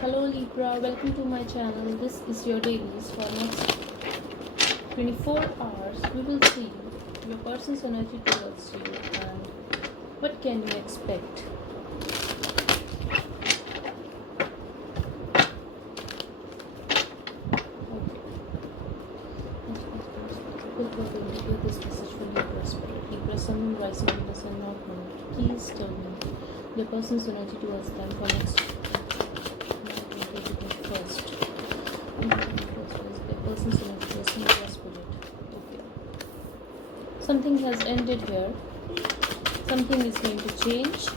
Hello Libra, welcome to my channel. This is your dailies for next 24 hours. We will see your person's energy towards you and what can you expect. Okay. People who will hear this message for Libra spirit. Libra sun, rising Libra sun, not moon. Please tell me the person's energy towards them for next first. The person's energy towards Libra spirit. Okay. Something has ended here. Something is going to change.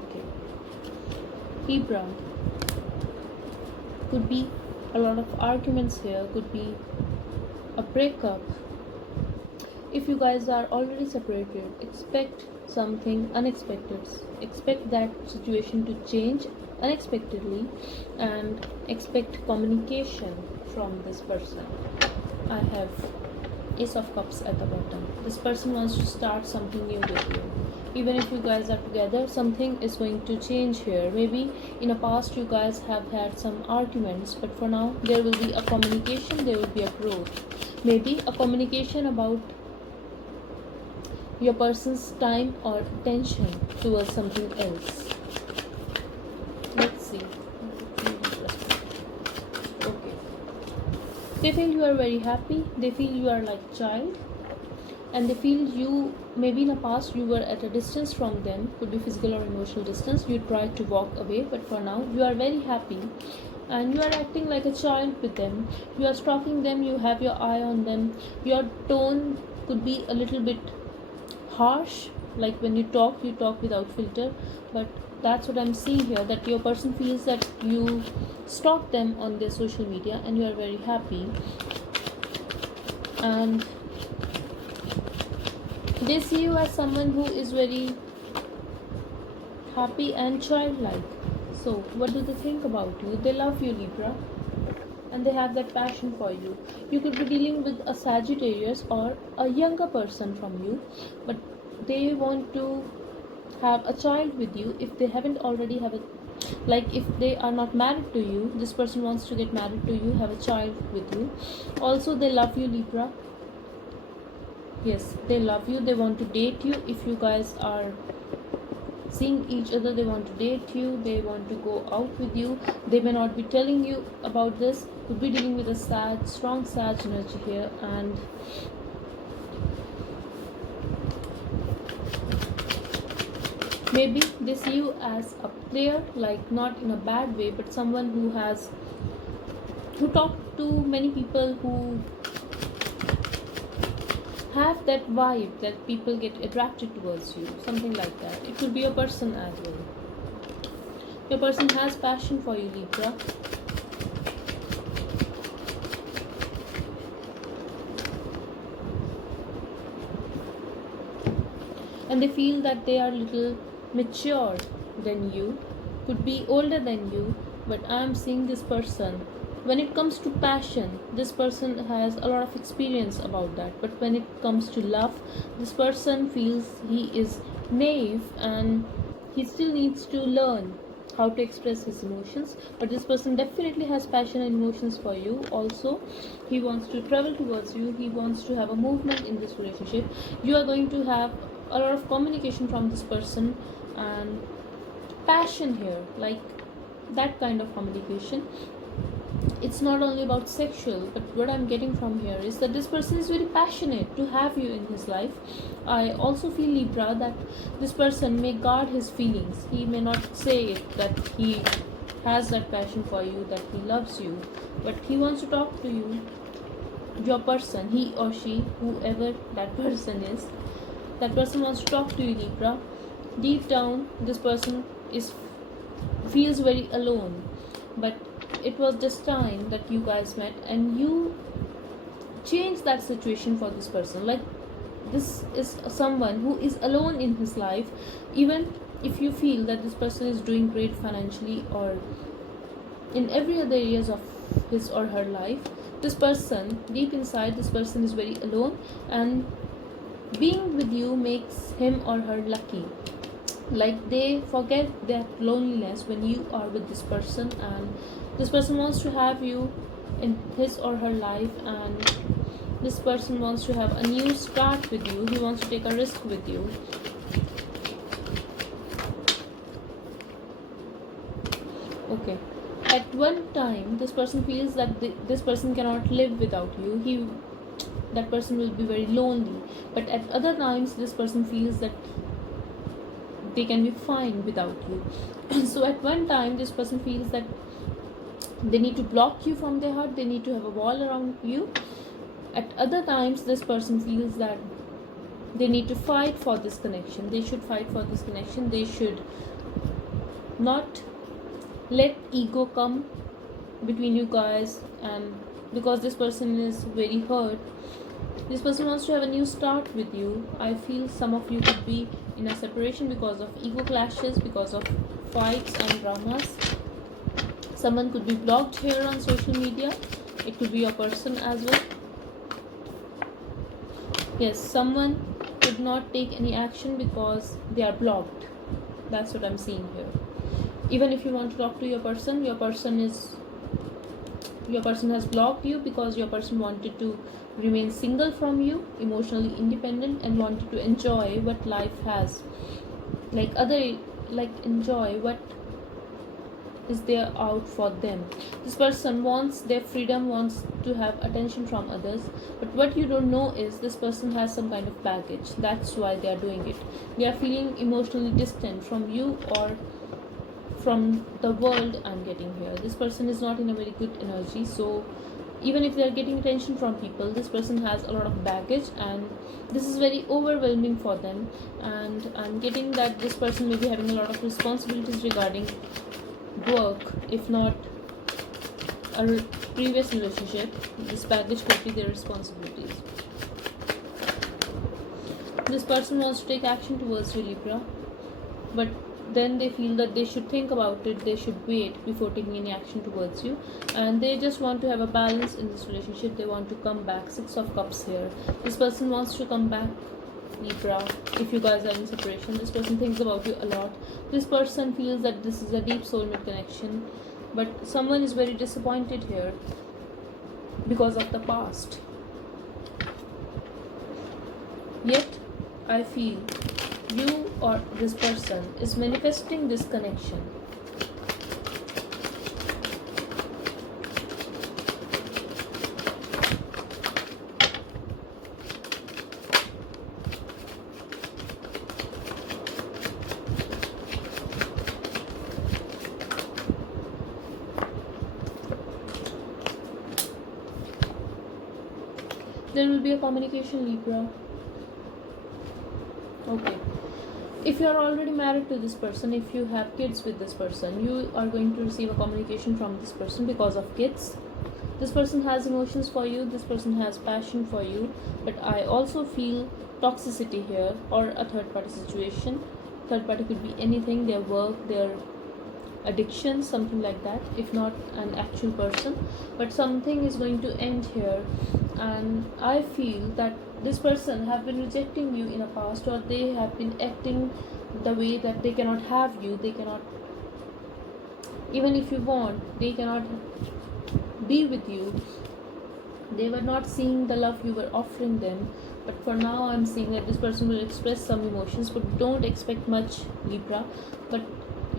Okay. Libra. Could be a lot of arguments here. Could be a breakup. If you guys are already separated, expect something unexpected. Expect that situation to change unexpectedly and expect communication from this person. I have Ace of Cups at the bottom. This person wants to start something new with you. Even if you guys are together, something is going to change here. Maybe in the past you guys have had some arguments, but for now there will be a communication, there will be a growth. Maybe a communication about your person's time or attention towards something else. Let's see. Okay. They feel you are very happy. They feel you are like child. And they feel you, maybe in the past you were at a distance from them. Could be physical or emotional distance. You tried to walk away. But for now you are very happy. And you are acting like a child with them. You are stalking them. You have your eye on them. Your tone could be a little bit harsh, like when you talk without filter, but that's what I'm seeing here, that your person feels that you stalk them on their social media and you are very happy, and they see you as someone who is very happy and childlike. So what do they think about you? They love you, Libra, and they have that passion for you. You could be dealing with a Sagittarius or a younger person from you, but they want to have a child with you. If they haven't already have a, like if they are not married to you, this person wants to get married to you, have a child with you. Also they love you, Libra. Yes, they love you. They want to date you. If you guys are seeing each other, they want to date you, they want to go out with you. They may not be telling you about this. Could be dealing with a strong Sag energy here, and maybe they see you as a player, like not in a bad way, but someone who talk to many people, who have that vibe that people get attracted towards you, something like that. It could be a person as well. Your person has passion for you, Libra. And they feel that they are little mature than you, could be older than you, but I am seeing this person, when it comes to passion, this person has a lot of experience about that, but when it comes to love, this person feels he is naive and he still needs to learn how to express his emotions. But this person definitely has passion and emotions for you. Also he wants to travel towards you, he wants to have a movement in this relationship. You are going to have a lot of communication from this person and passion here, like that kind of communication. It's not only about sexual, but what I'm getting from here is that this person is very passionate to have you in his life. I also feel, Libra, that this person may guard his feelings. He may not say it, that he has that passion for you, that he loves you, but he wants to talk to you. Your person, he or she, whoever that person is, that person wants to talk to you, Libra. Deep down this person feels very alone, but it was destined that you guys met and you changed that situation for this person. Like this is someone who is alone in his life. Even if you feel that this person is doing great financially or in every other areas of his or her life, this person, deep inside, this person is very alone, and being with you makes him or her lucky. like they forget that loneliness when you are with this person, and this person wants to have you in his or her life, and this person wants to have a new start with you. He wants to take a risk with you. Okay, at one time this person feels that this person cannot live without you. That person will be very lonely, but at other times this person feels that they can be fine without you. So at one time this person feels that they need to block you from their heart, they need to have a wall around you. At other times this person feels that they need to fight for this connection. They should fight for this connection. They should not let ego come between you guys, and because this person is very hurt, this person wants to have a new start with you. I feel some of you could be in a separation because of ego clashes, because of fights and dramas. Someone could be blocked here on social media. It could be your person as well. Yes, someone could not take any action because they are blocked. That's what I'm seeing here. Even if you want to talk to your person has blocked you because your person wanted to remain single from you, emotionally independent, and wanted to enjoy what life has, enjoy what is there out for them. This person wants their freedom, wants to have attention from others, but what you don't know is this person has some kind of baggage. That's why they are doing it. They are feeling emotionally distant from you or from the world. I'm getting here, this person is not in a very good energy. So even if they are getting attention from people, this person has a lot of baggage, and this is very overwhelming for them. And I'm getting that this person may be having a lot of responsibilities regarding work. If not a previous relationship, this baggage could be their responsibilities. This person wants to take action towards you, Libra, but then they feel that they should think about it, they should wait before taking any action towards you, and they just want to have a balance in this relationship. They want to come back. 6 of Cups here. This person wants to come back, Libra. If you guys are in separation, this person thinks about you a lot. This person feels that this is a deep soulmate connection, but someone is very disappointed here because of the past. Yet I feel you or this person is manifesting this connection. There will be a communication, Libra. Okay. If you are already married to this person, if you have kids with this person, you are going to receive a communication from this person because of kids. This person has emotions for you, this person has passion for you, but I also feel toxicity here, or a third party situation. Third party could be anything, their work, their addiction, something like that, if not an actual person. But something is going to end here, and I feel that this person have been rejecting you in the past, or they have been acting the way that they cannot have you. They cannot, even if you want, they cannot be with you. They were not seeing the love you were offering them, but for now I'm seeing that this person will express some emotions, but don't expect much, Libra. But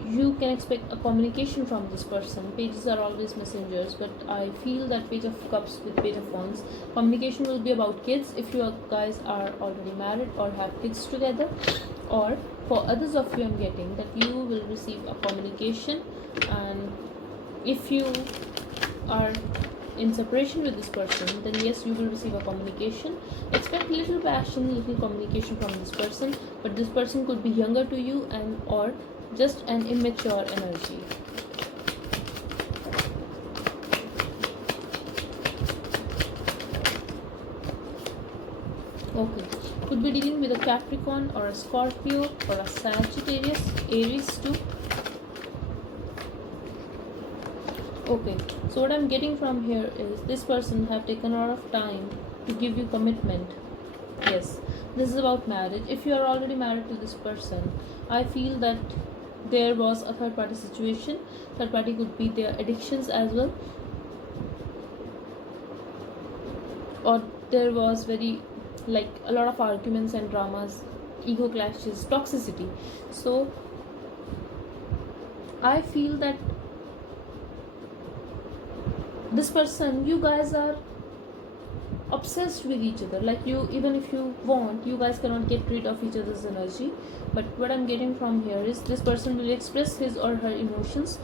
you can expect a communication from this person. Pages are always messengers, but I feel that Page of Cups with Page of Wands, communication will be about kids if you guys are already married or have kids together, or for others of you I'm getting that you will receive a communication. And if you are in separation with this person, then yes, you will receive a communication. Expect little passion, little communication from this person, but this person could be younger to you and or just an immature energy. Okay, could be dealing with a Capricorn or a Scorpio or a Sagittarius, Aries too. Okay, so what I'm getting from here is this person have taken a lot of time to give you commitment. Yes, This is about marriage. If you are already married to this person, I feel that there was a third party situation. Third party could be their addictions as well, or there was very, like, a lot of arguments and dramas, ego clashes, toxicity. So I feel that this person, you guys are obsessed with each other. Like, you, even if you want, you guys cannot get rid of each other's energy. But what I'm getting from here is this person will express his or her emotions.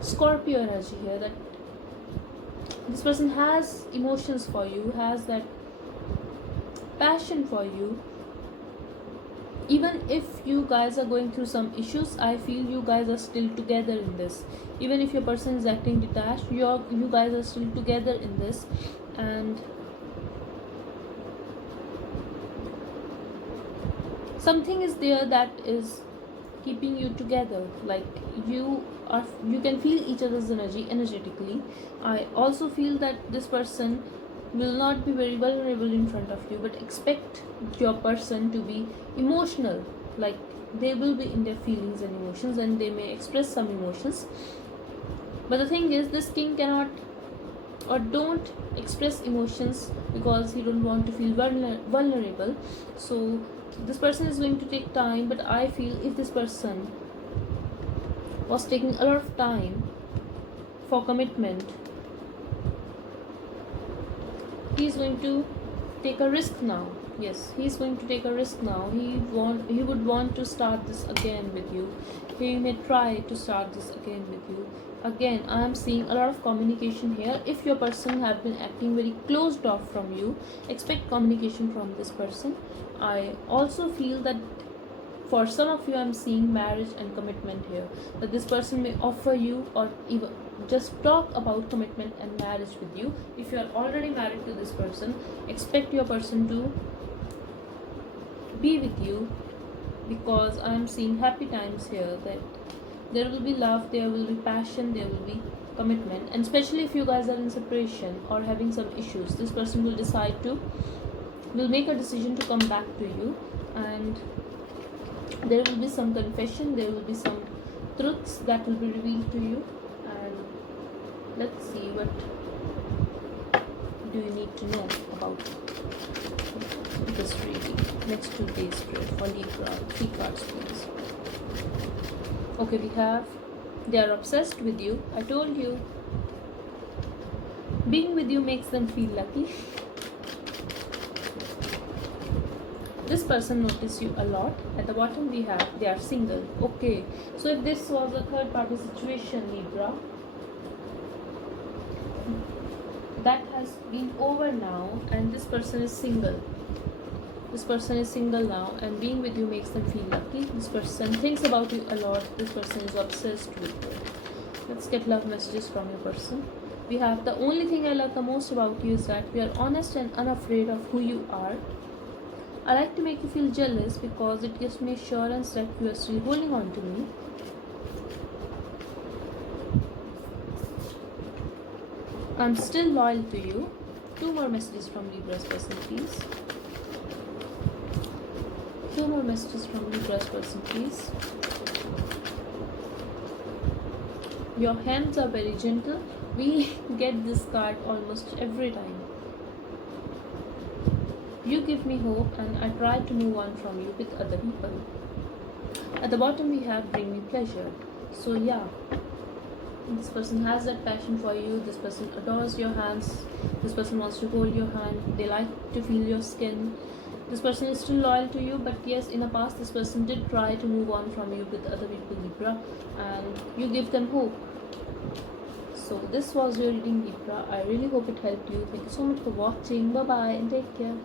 Scorpio energy here, that this person has emotions for you, has that passion for you. Even if you guys are going through some issues, I feel you guys are still together in this. Even if your person is acting detached, you guys are still together in this. And something is there that is keeping you together. Like, you can feel each other's energy energetically. I also feel that this person will not be very vulnerable in front of you, but expect your person to be emotional. Like, they will be in their feelings and emotions, and they may express some emotions. But the thing is, this king cannot or don't express emotions because he don't want to feel vulnerable. So this person is going to take time. But I feel if this person was taking a lot of time for commitment, he's going to take a risk now. Yes, he's going to take a risk now. He would want to start this again with you. He may try to start this again with you. Again, I am seeing a lot of communication here. If your person have been acting very closed off from you, expect communication from this person. I also feel that for some of you, I'm seeing marriage and commitment here. That this person may offer you or even just talk about commitment and marriage with you. If you are already married to this person, expect your person to be with you, because I'm seeing happy times here. That there will be love, there will be passion, there will be commitment. And especially if you guys are in separation or having some issues, this person will make a decision to come back to you. And there will be some confession, there will be some truths that will be revealed to you. And let's see, what do you need to know about this reading? Next 2 days spread for Libra. 3 cards please. Okay, we have, they are obsessed with you. I told you, being with you makes them feel lucky. This person notices you a lot. At the bottom we have, they are single. Okay, so if this was a third party situation, Libra, that has been over now, and this person is single. This person is single now, and being with you makes them feel lucky. This person thinks about you a lot. This person is obsessed with you. Let's get love messages from your person. We have, the only thing I love the most about you is that you are honest and unafraid of who you are. I like to make you feel jealous because it gives me assurance that you are still holding on to me. I'm still loyal to you. 2 more messages from Libra's person, please. 2 more messages from Libra's person, please. Your hands are very gentle. We get this card almost every time. You give me hope, and I try to move on from you with other people. At the bottom we have, bring me pleasure. So yeah, this person has that passion for you. This person adores your hands. This person wants to hold your hand. They like to feel your skin. This person is still loyal to you, but yes, in the past this person did try to move on from you with other people, Libra, and you give them hope. So this was your reading, Libra. I really hope it helped you. Thank you so much for watching. Bye bye and take care.